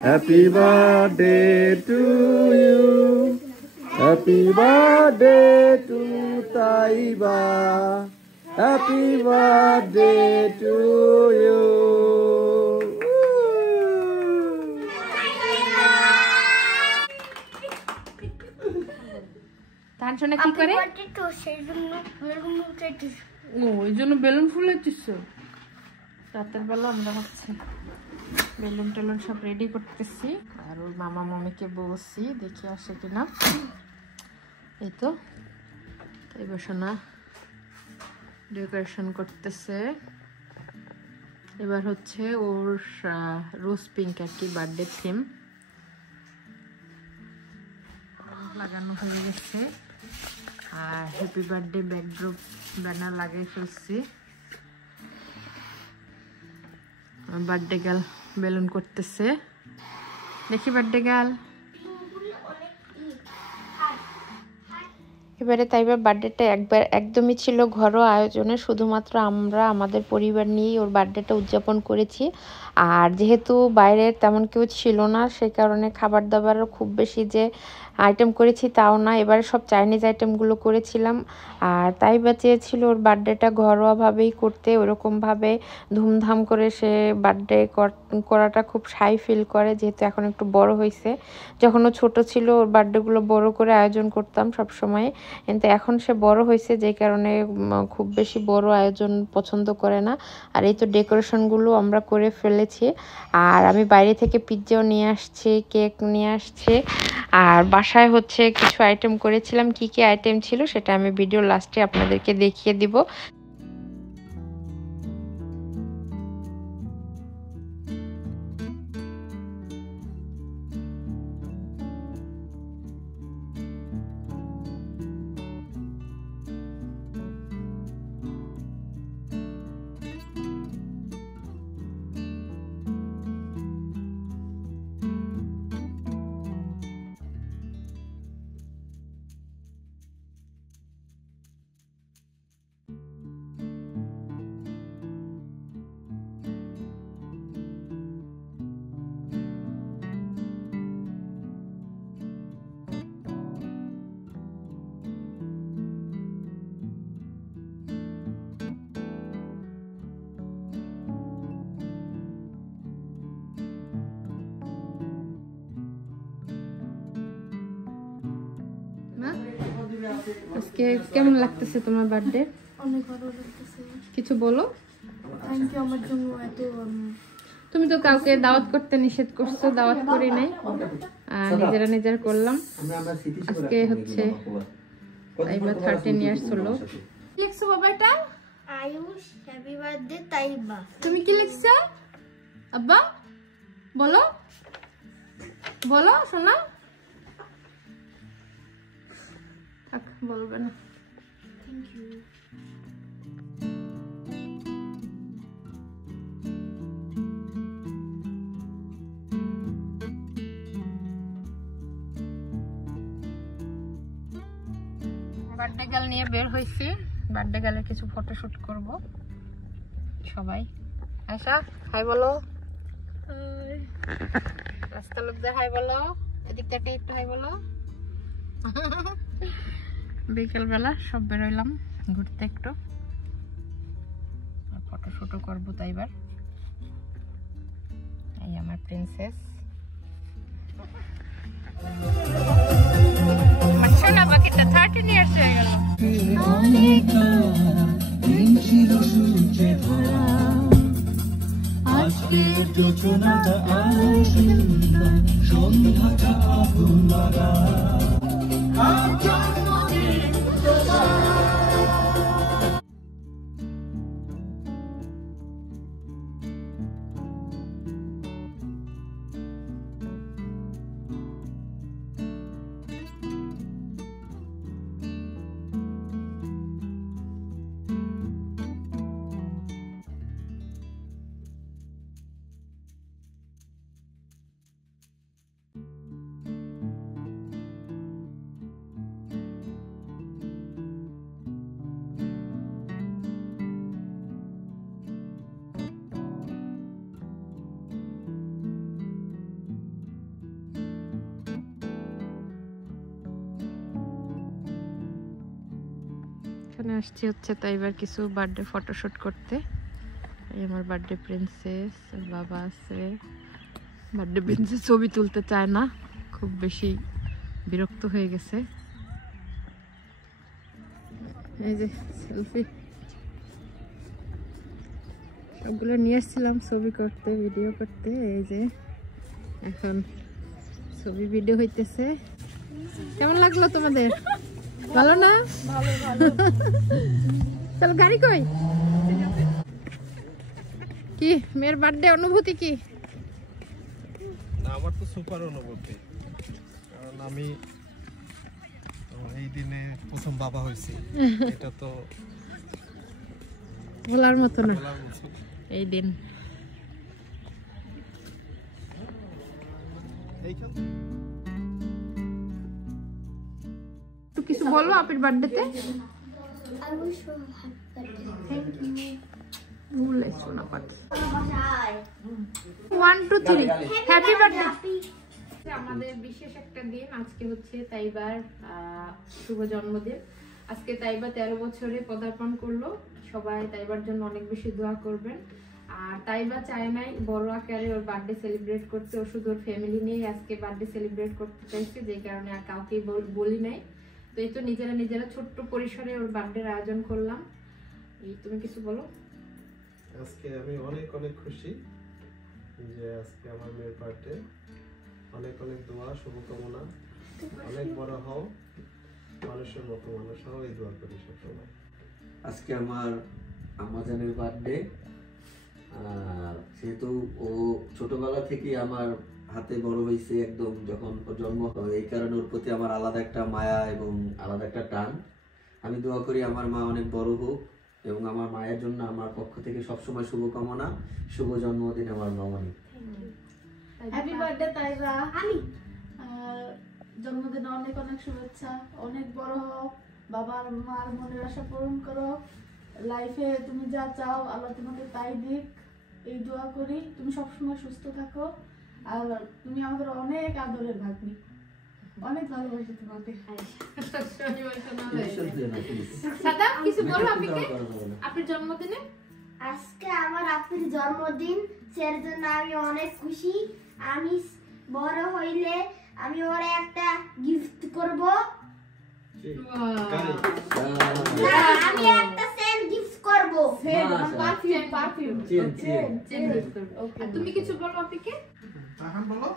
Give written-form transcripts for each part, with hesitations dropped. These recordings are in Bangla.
Happy birthday to you. Happy birthday to Taiba. Happy birthday to you. তার জন্য কি করে? ওই জন্য বেলুন ফুলাইছিস। রাতের বেলা আমরা হচ্ছে বেলুন টেলুন সব রেডি করতেছি, আর ওর মামা মামিকে বলছি দেখি আসে কিনা। এই তো এবার সোনা ডেকোরেশন করতেছে। এবার হচ্ছে ওর রোজ পিঙ্ক আর কি বার্থডে থিম লাগানো হয়ে গেছে, আর হ্যাপি বার্থডে ব্যাকড্রপ ব্যানার লাগিয়ে ফেলছি। বার্থডে গার্ল বেলুন করতেছে, দেখি বার্থডে গার্ল। এবারে তাইবা বার্থডেটা একদমই ছিল ঘরোয়া আয়োজনে, শুধুমাত্র আমরা আমাদের পরিবার নিয়েই ওর বার্থডেটা উদযাপন করেছি। আর যেহেতু বাইরের তেমন কেউ ছিল না, সে কারণে খাবার দাবারও খুব বেশি যে আইটেম করেছি তাও না, এবারে সব চাইনিজ আইটেমগুলো করেছিলাম। আর তাইবা চেয়েছিল ওর বার্থডেটা ঘরোয়াভাবেই করতে, ওরকমভাবে ধুমধাম করে সে বার্থডে করাটা খুব শাই ফিল করে, যেহেতু এখন একটু বড় হয়েছে। যখন ও ছোটো ছিল ওর বার্থডেগুলো বড় করে আয়োজন করতাম সব সময়, কিন্তু এখন সে বড় হয়েছে যে কারণে খুব বেশি বড় আয়োজন পছন্দ করে না। আর এই তো ডেকোরেশনগুলো আমরা করে ফেলেছি, আর আমি বাইরে থেকে পিৎজাও নিয়ে আসছি, কেক নিয়ে আসছি, আর বাসায় হচ্ছে কিছু আইটেম করেছিলাম। কি কি আইটেম ছিল সেটা আমি ভিডিও লাস্টে আপনাদেরকে দেখিয়ে দিব। আজকে কেমন লাগতেছে তোমার বার্থডে? অনেক ভালো লাগতেছে। কিছু বলো। থ্যাংক ইউ আমার জন্য এত। তুমি তো কাউকে দাওয়াত করতে নিষেধ করছো, দাওয়াত করি নাই, নিজেরা করলাম। আজকে হচ্ছে তাইবা 13 ইয়ার্স হলো। লিখছো বাবা এটা? Ayush happy birthday Taiba. তুমি কি লিখছো আব্বা? বলো বলো শোনা। বলবে না। Thank you. বার্থডে গার্ল নিয়ে বের হয়েছি, বার্থডে গার্লের কিছু ফটোশুট করব সবাই। আয়শা হাই বলো। রাস্তা লোকদের হাই বলো, এদিক থেকে একটু হাই বলো। বিকেলবেলা সব বেরোইলাম ঘুরতে, একটু ফটোশুট করবো তাইবার। এই আমার প্রিন্সেস সোনা বাকিটা 13 ইয়ার্স হয়ে গেল। আজকের যোজনাটা আরো সুন্দর, সন্ধ্যাটা আগুন লাগা। এখানে আসছি হচ্ছে তাই এবার কিছু বার্থডে ফটোশুট করতে। এই আমার বার্থডে প্রিন্সেস, বাবা আছে। বার্থডে প্রিন্সেস ছবি তুলতে চায় না, খুব বেশি বিরক্ত হয়ে গেছে। এই যে সেলফি সবগুলো নিয়ে এসেছিলাম ছবি করতে, ভিডিও করতে। এই যে এখন ছবি ভিডিও হইতেছে। কেমন লাগলো তোমাদের? ভালো না? চল গাড়ি কই? কি মেয়ের বার্থডে অনুভূতি কি? আমার তো সুপার অনুভূতি, কারণ আমি এই দিনে প্রথম বাবা হয়েছি। এটা তো বলার মতো না এই দিন। তো কিছু বলো আপির বার্থডেতে। I wish you a happy birthday. Thank you. ভুলে শোনা পাখি। 1 2 3 হ্যাপি বার্থডে। আমাদের বিশেষ একটা দিন আজকে, হচ্ছে তাইবার শুভ জন্মদিন। আজকে তাইবা 13 বছরে পদার্পণ করলো। সবাই তাইবার জন্য অনেক বেশি দোয়া করবেন। আর তাইবা চায় নাই বড় আকারে ওর বার্থডে সেলিব্রেট করতে, ও শুধু ওর ফ্যামিলি নিয়ে আজকে বার্থডে সেলিব্রেট করতে চাইছে, যে কারণে আর কাউকে বলি নাই। তো এই তো নিজেরা ছোট্ট পরিসরে ওর বার্থডের আয়োজন করলাম। এই তুমি কিছু বলো। আজকে আমি অনেক অনেক খুশি যে আজকে আমার মেয়ের বার্থডে। অনেক অনেক দোয়া, শুভকামনা, অনেক বড় হও, মানুষের মতো মানুষ হও, এই দোয়া করি সবসময়। আজকে আমার আম্মাজানের বার্থডে। যেহেতু ও ছোটবেলা থেকে আমার হাতে বড় হয়েছে, একদম যখন ওর জন্ম হয়, এই কারণে ওর প্রতি আমার আলাদা একটা মায়া এবং আলাদা একটা টান। আমি দোয়া করি আমার মা অনেক বড় হোক, এবং আমার মায়ের জন্য আমার পক্ষ থেকে সবসময় শুভকামনা। শুভ জন্মদিন আমার মামনি। Happy birthday Taiba. আমি জন্মদিনে অনেক অনেক শুভেচ্ছা, অনেক বড় হও, বাবার মার মনের আশা পূরণ করো, লাইফে তুমি যা চাও আল্লাহ তোমাকে তাই দিক, এই দোয়া করি। তুমি সবসময় সুস্থ থাকো, আর তুমি আমাদের অনেক আদরের ভাগ্নি। অনেক ভালোবাসি তোমাকে। সাদা কিছু বলো আপিকে আপনার জন্মদিনে। আজকে আমার আপুর জন্মদিন, সের জন্য আমি অনেক খুশি। আমি বড় হইলে আমি ওরে একটা গিফট করব। আমি একটা সেন্ট গিফট করব। পারফিউম। তুমি কিছু বলো আপিকে। এখন বলো।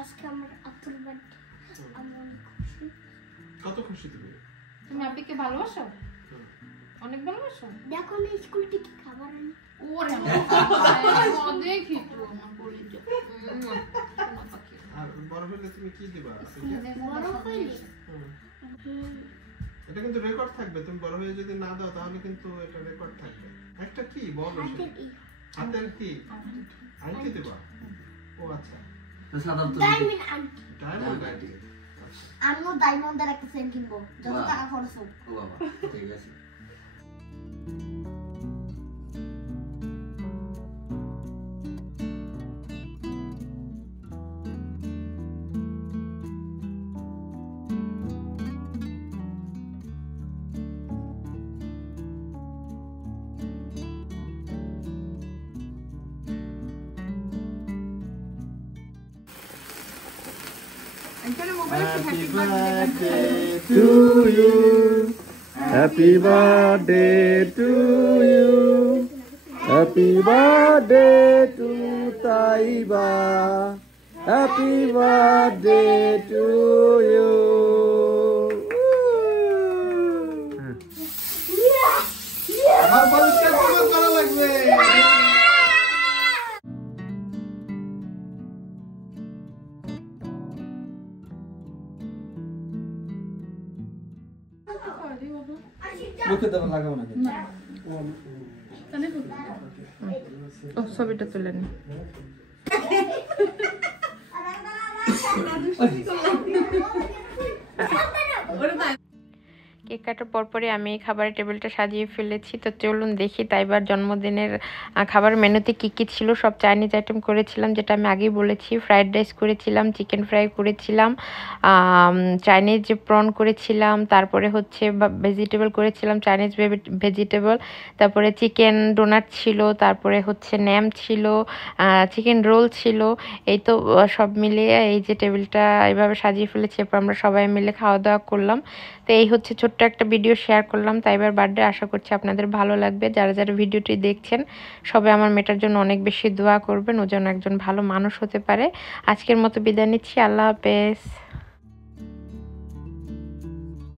আজকে আমার আপুর বার্থডে, আমি অনেক খুশি। কত খুশি তুমি? তুমি আপিকে ভালোবাসো? অনেক ভালোবাসো? দেখো আমি স্কুল থেকে খাবার আনি। ওরে দেখি তো আমার বলি যে আর বড় হলে তুমি কি দিবা? বড় হইলে এটা কিন্তু রেকর্ড থাকবে। তুমি বড় হয়ে যদি না দাও তাহলে কিন্তু এটা রেকর্ড থাকবে। একটা কি বলো? হাতের কি আংটি দিবা? ও আচ্ছা, ডায়মন্ড আংটি। ডায়মন্ড আংটি। আমিও ডায়মন্ডের একটা সেন্ট কিনবো, যত টাকা খরচ হোক। ও বাবা, ঠিক আছে। Happy birthday to you. Happy birthday to you. Happy birthday to Taiba. Happy birthday to you. আমার পরিষ্কার করা লাগবে। মুখে দেওয়া লাগাও না। ও ছবিটা তুলে নি। কেক কাটার পরপরই আমি খাবারের টেবিলটা সাজিয়ে ফেলেছি। তো চলুন দেখি তাইবার জন্মদিনের খাবার মেনুতে কি কি ছিল। সব চাইনিজ আইটেম করেছিলাম, যেটা আমি আগেই বলেছি। ফ্রাইড রাইস করেছিলাম, চিকেন ফ্রাই করেছিলাম, চাইনিজ প্রন করেছিলাম, তারপরে হচ্ছে ভেজিটেবল করেছিলাম, চাইনিজ ভেজিটেবল, তারপরে চিকেন ডোনাট ছিল, তারপরে হচ্ছে ন্যাম ছিল, চিকেন রোল ছিল। এই তো সব মিলিয়ে এই যে টেবিলটা এইভাবে সাজিয়ে ফেলেছি। এরপর আমরা সবাই মিলে খাওয়া দাওয়া করলাম। তো এই হচ্ছে ছোট্ট একটা ভিডিও শেয়ার করলাম তাইবার বার্থডে। আশা করছি আপনাদের ভালো লাগবে। যারা যারা ভিডিওটি দেখছেন সবাই আমার মেয়েটার জন্য অনেক বেশি দোয়া করবেন, ও যেন একজন ভালো মানুষ হতে পারে। আজকের মতো বিদায় নিচ্ছি। আল্লাহ হাফেজ।